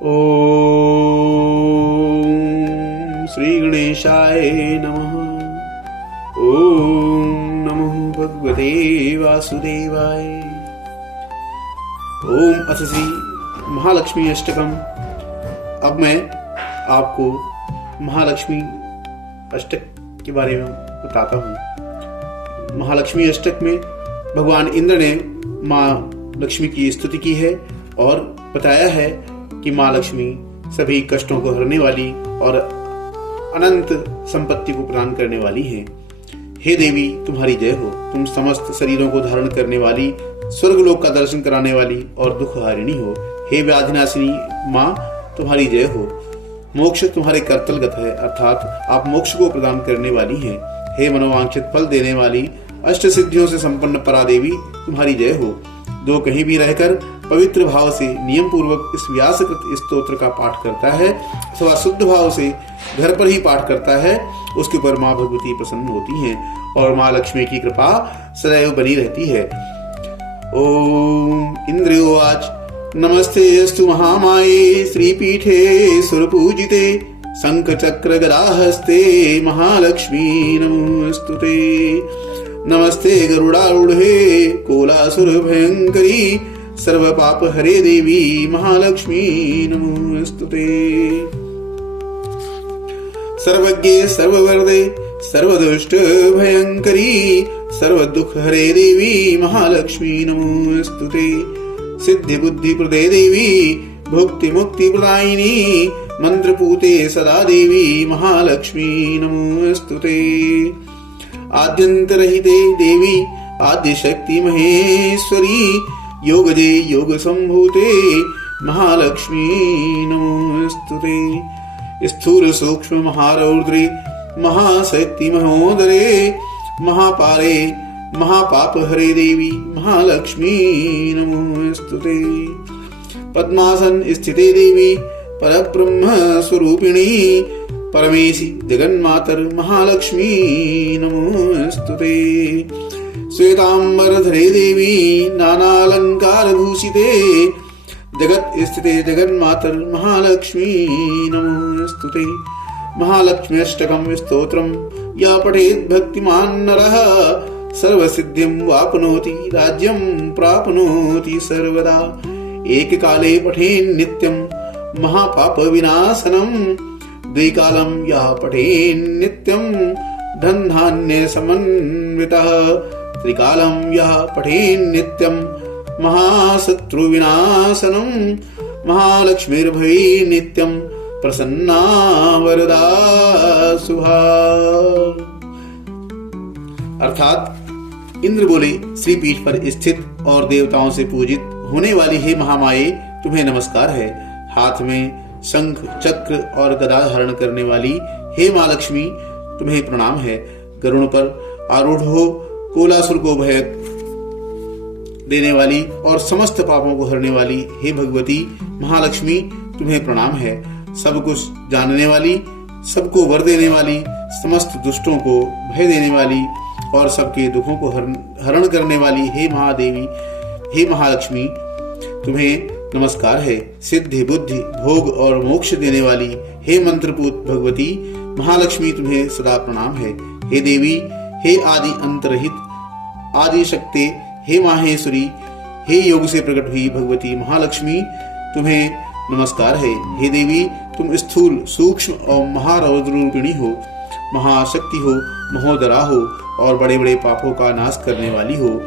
ओम श्री गणेशाय नमः। ओम नमो भगवते वासुदेवाय। ओम अथ श्री महालक्ष्मी अष्टकम। अब मैं आपको महालक्ष्मी अष्टक के बारे में बताता हूँ। महालक्ष्मी अष्टक में भगवान इंद्र ने माँ लक्ष्मी की स्तुति की है और बताया है कि माँ लक्ष्मी सभी कष्टों को हरने वाली और अनंत संपत्ति को प्रदान करने वाली है। हे देवी तुम्हारी जय हो, तुम समस्त शरीरों को धारण करने वाली, स्वर्गलोक का दर्शन कराने वाली और दुख हारिणी हो। हे व्याधिनाशिनी माँ तुम्हारी जय हो, मोक्ष तुम्हारे करतलगत है, अर्थात आप मोक्ष को प्रदान करने वाली हैं। हे मनोवांछित फल देने वाली, अष्ट सिद्धियों से संपन्न परा देवी तुम्हारी जय हो। जो कहीं भी रहकर पवित्र भाव से नियम पूर्वक इस व्यासकृत स्तोत्र का पाठ करता है अथवा शुद्ध भाव से घर पर ही पाठ करता है, उसके ऊपर माँ भगवती प्रसन्न होती हैं और माँ लक्ष्मी की कृपा सदैव बनी रहती है। ओम इंद्रियोवाच नमस्ते अस्तु महामाये श्रीपीठे सुरपूजिते शंख चक्र गदाहस्ते महालक्ष्मी नमोस्तुते। नमस्ते गरुडारूढ़े कोलासुर भयंकरी सर्व पाप हरे देवी महालक्ष्मी नमोस्तुते। सर्वज्ञे सर्ववरदे सर्वदुष्ट भयंकरी सर्व दुख हरे देवी महालक्ष्मी नमोस्तुते। सिद्धि बुद्धि प्रदे देवी भुक्ति मुक्ति प्रदायिनी मंत्रपूते सदा देवी महालक्ष्मी नमोस्तुते। आद्यंतरहिते देवी आद्यशक्ति महेश्वरी योगजे योग संभूते महालक्ष्मी नमोस्तुते। स्थूल सूक्ष्म महारौद्रे महाशक्ति महोदरे महापारे महापाप हरे देवी महालक्ष्मी नमोस्तुते। पद्मासन स्थिते देवी परब्रह्म स्वरूपिणी परमेशी जगन्मातर महालक्ष्मी नमोस्तुते। श्वेतांबरधरे देवी नानालंकार भूषिते जगत स्थिते जगन्मातर महालक्ष्मी नमोस्तुते। महालक्ष्मी अष्टकम स्तोत्रम या पठेत् भक्तिमान् नरः सर्वसिद्धिं वाप्नोति राज्यं प्राप्नोति सर्वदा। एक काले पठेन् नित्यं महापाप विनाशनम् द्विकालं या पठेन् नित्यं धन धान्य समन्वितः त्रिकालं या पठेन् नित्यं महाशत्रु विनाशनम् महालक्ष्मीर्भवे नित्यं प्रसन्ना वरदा शुभा। अर्थात इंद्र बोले, श्रीपीठ पर स्थित और देवताओं से पूजित होने वाली हे महामाये तुम्हें नमस्कार है। हाथ में शंख चक्र और गदा धारण करने वाली हे माँ लक्ष्मी तुम्हें प्रणाम है। गरुड़ पर आरूढ़ हो कोलासुर को भय देने वाली और समस्त पापों को हरने वाली हे भगवती महालक्ष्मी तुम्हें प्रणाम है। सब कुछ जानने वाली, सबको वर देने वाली, समस्त दुष्टों को भय देने वाली और सबके दुखों को हरण करने वाली हे महादेवी हे महालक्ष्मी तुम्हें नमस्कार है। सिद्धि बुद्धि भोग और मोक्ष देने वाली हे मंत्रपूत भगवती महालक्ष्मी तुम्हें सदा प्रणाम है। हे देवी हे आदि अंतरहित आदि शक्ति हे माहेश्वरी हे योग से प्रकट हुई भगवती महालक्ष्मी तुम्हें नमस्कार है। हे देवी तुम स्थूल सूक्ष्म और महारौद्रूपिणी हो, महाशक्ति हो, महोदरा हो और बड़े बड़े पापों का नाश करने वाली हो।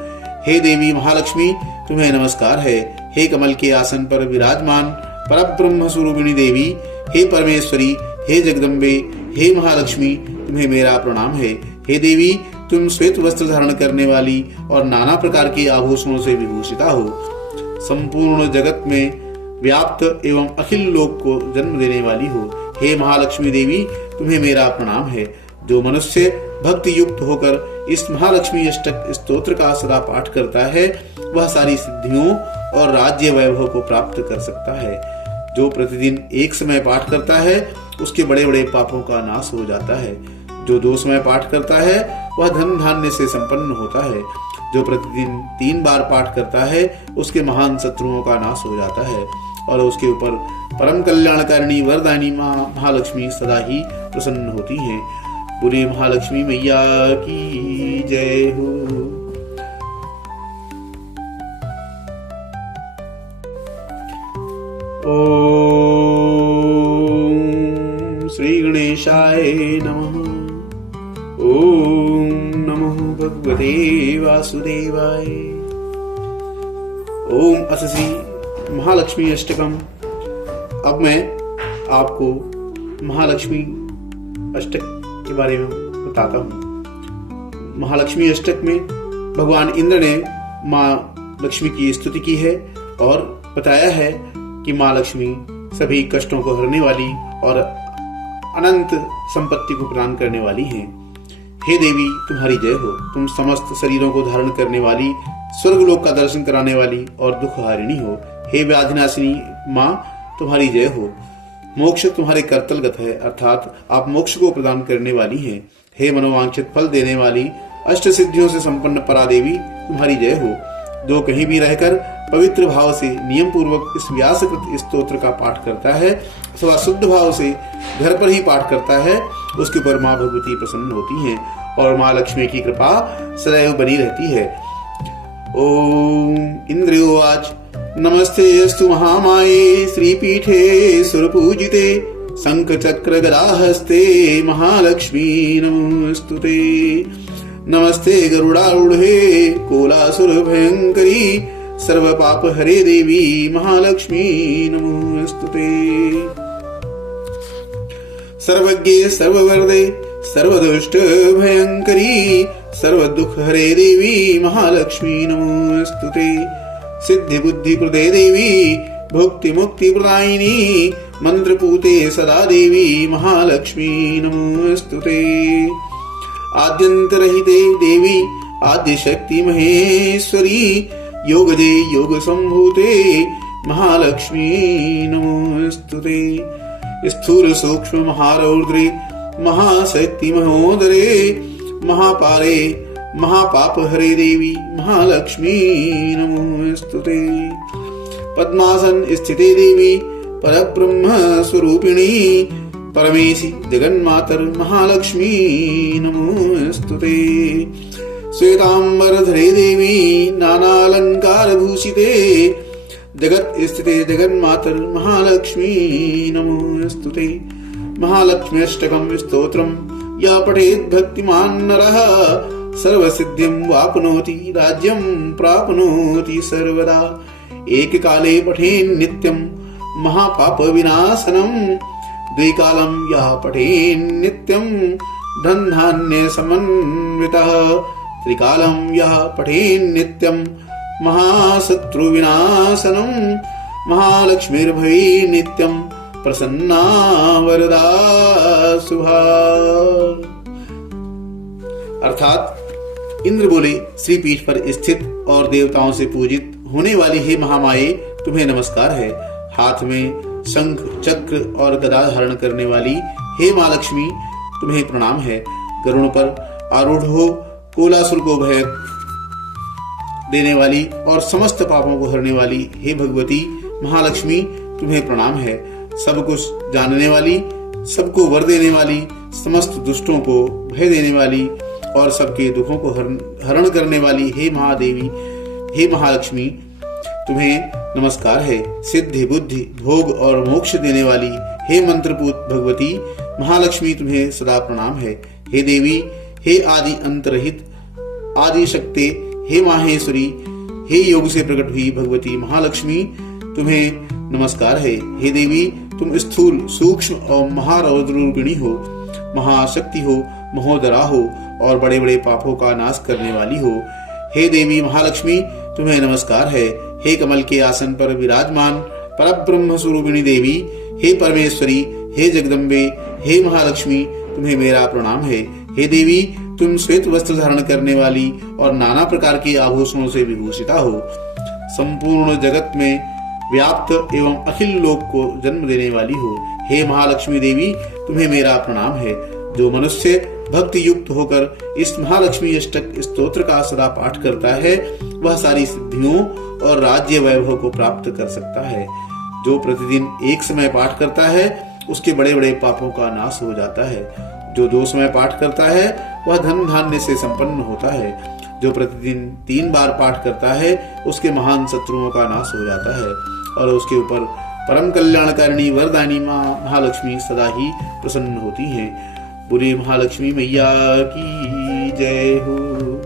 हे देवी महालक्ष्मी तुम्हें नमस्कार है। हे कमल के आसन पर विराजमान परब्रह्म स्वरूपिणी देवी हे परमेश्वरी हे जगदम्बे हे महालक्ष्मी तुम्हें मेरा प्रणाम है। हे देवी तुम श्वेत वस्त्र धारण करने वाली और नाना प्रकार के आभूषणों से विभूषिता हो, संपूर्ण जगत में व्याप्त एवं अखिल लोक को जन्म देने वाली हो। हे महालक्ष्मी देवी तुम्हें मेरा प्रणाम है। जो मनुष्य भक्ति युक्त होकर इस महालक्ष्मी अष्टक स्तोत्र का सदा पाठ करता है वह सारी सिद्धियों और राज्य वैभव को प्राप्त कर सकता है। जो प्रतिदिन एक समय पाठ करता है उसके बड़े बड़े पापों का नाश हो जाता है। जो 2 समय पाठ करता है वह धन धान्य से संपन्न होता है। जो प्रतिदिन 3 बार पाठ करता है उसके महान शत्रुओं का नाश हो जाता है। और उसके ऊपर परम कल्याणकारिणी वरदायिनी माँ महालक्ष्मी सदा ही प्रसन्न होती हैं। बोले महालक्ष्मी मैया की जय हो। ओम श्री गणेशाय नमः। ओम नमो भगवते वासुदेवाय। ओम अथ श्री महालक्ष्मी अष्टकम। अब मैं आपको महालक्ष्मी अष्टक के बारे में बताता हूँ। महालक्ष्मी अष्टक में भगवान इंद्र ने माँ लक्ष्मी की स्तुति की है और बताया है कि माँ लक्ष्मी सभी कष्टों को हरने वाली और अनंत संपत्ति को प्रदान करने वाली हैं। हे देवी तुम्हारी जय हो। तुम समस्त शरीरों को धारण करने वाली, स्वर्गलोक का दर्शन कराने वाली और दुख हारिणी हो। हे व्याधिनाशिनी माँ तुम्हारी जय हो। मोक्ष तुम्हारे करतलगत है, अर्थात आप मोक्ष को प्रदान करने वाली हैं। हे मनोवांछित फल देने वाली, अष्ट सिद्धियों से संपन्न परा देवी तुम्हारी जय हो। जो कहीं भी रहकर पवित्र भाव से नियम पूर्वक इस व्यासकृत स्तोत्र का पाठ करता है अथवा शुद्ध भाव से घर पर ही पाठ करता है, उसके ऊपर माँ भगवती प्रसन्न होती हैं और माँ लक्ष्मी की कृपा सदैव बनी रहती है। ओम इंद्रियोवाच नमस्ते अस्तु महामाये श्रीपीठे सुरपूजिते शंख चक्र गदाहस्ते महालक्ष्मी नमोस्तुते। नमस्ते गरुडारूढ़े कोलासुर भयंकरी सर्व पाप हरे देवी महालक्ष्मी नमोस्तुते। सर्वज्ञे सर्ववरदे सर्वदुष्ट भयंकरी सर्व दुख हरे देवी महालक्ष्मी नमोस्तुते। सिद्धि बुद्धि प्रदे देवी भुक्ति मुक्ति प्रदायिनी मंत्रपूते सदा देवी महालक्ष्मी नमोस्तुते। आद्यंतरहिते देवी आद्यशक्ति महेश्वरी योगदे योग संभूते महालक्ष्मी नमोस्तुते। स्थूल सूक्ष्म महारौद्रे महाशक्ति महोदरे महापारे महापाप हरे देवी महालक्ष्मी नमोस्तुते। पद्मासन स्थिते देवी परब्रह्म स्वरूपिणी परमेशी जगन्मातर महालक्ष्मी नमोस्तुते। श्वेतांबरधरे देवी नानालंकार भूषिते जगत स्थिते जगन्मातर महालक्ष्मी नमोस्तुते। महालक्ष्मी अष्टकम स्तोत्रम या पठेत् भक्तिमान् नरः सर्वसिद्धिं वाप्नोति राज्यं प्राप्नोति सर्वदा। एक काले पठेन् नित्यं महापाप विनाशनम् द्विकालं यः पठेन् नित्यं धन धान्य समन्वितः त्रिकालं यः पठेन् नित्यं महाशत्रु विनाशनम् महालक्ष्मीर्भवे नित्यं प्रसन्ना वरदा शुभा। अर्थात इंद्र बोले श्री पीठ पर स्थित और देवताओं से पूजित होने वाली हे महामाये तुम्हें नमस्कार है। हाथ में शंख चक्र और गदा धारण करने वाली हे माँ लक्ष्मी तुम्हें प्रणाम है। गरुड़ पर आरूढ़ हो कोलासुर को भय देने वाली और समस्त पापों को हरने वाली हे भगवती महालक्ष्मी तुम्हें प्रणाम है। सब कुछ जानने वाली, सबको वर देने वाली, समस्त दुष्टों को भय देने वाली और सबके दुखों को हरण करने वाली हे महादेवी हे महालक्ष्मी तुम्हें नमस्कार है। सिद्धि बुद्धि भोग और मोक्ष देने वाली हे मंत्रपूत भगवती महालक्ष्मी तुम्हें सदा प्रणाम है। हे देवी हे आदि अंत रहित आदि शक्ति हे माहेश्वरी हे योग से प्रकट हुई भगवती महालक्ष्मी तुम्हें नमस्कार है। हे देवी तुम स्थूल सूक्ष्म और महारौद्र रूपिणी हो, महाशक्ति हो, महोदरा हो और बड़े बड़े पापों का नाश करने वाली हो। हे देवी महालक्ष्मी तुम्हें नमस्कार है। हे कमल के आसन पर विराजमान परब्रह्म स्वरूपिणी देवी हे परमेश्वरी हे जगदम्बे हे महालक्ष्मी तुम्हें मेरा प्रणाम है। हे देवी तुम श्वेत वस्त्र धारण करने वाली और नाना प्रकार के आभूषणों से विभूषिता हो, संपूर्ण जगत में व्याप्त एवं अखिल लोक को जन्म देने वाली हो। हे महालक्ष्मी देवी तुम्हें मेरा प्रणाम है। जो मनुष्य भक्ति युक्त होकर इस महालक्ष्मी अष्टक स्तोत्र का सदा पाठ करता है वह सारी सिद्धियों और राज्य वैभव को प्राप्त कर सकता है। जो प्रतिदिन एक समय पाठ करता है उसके बड़े बड़े पापों का नाश हो जाता है। जो 2 समय पाठ करता है वह धन धान्य से संपन्न होता है। जो प्रतिदिन 3 बार पाठ करता है उसके महान शत्रुओं का नाश हो जाता है और उसके ऊपर परम कल्याणकारिणी वरदानी माँ महालक्ष्मी सदा ही प्रसन्न होती हैं। बुरी महालक्ष्मी मैया की जय हो।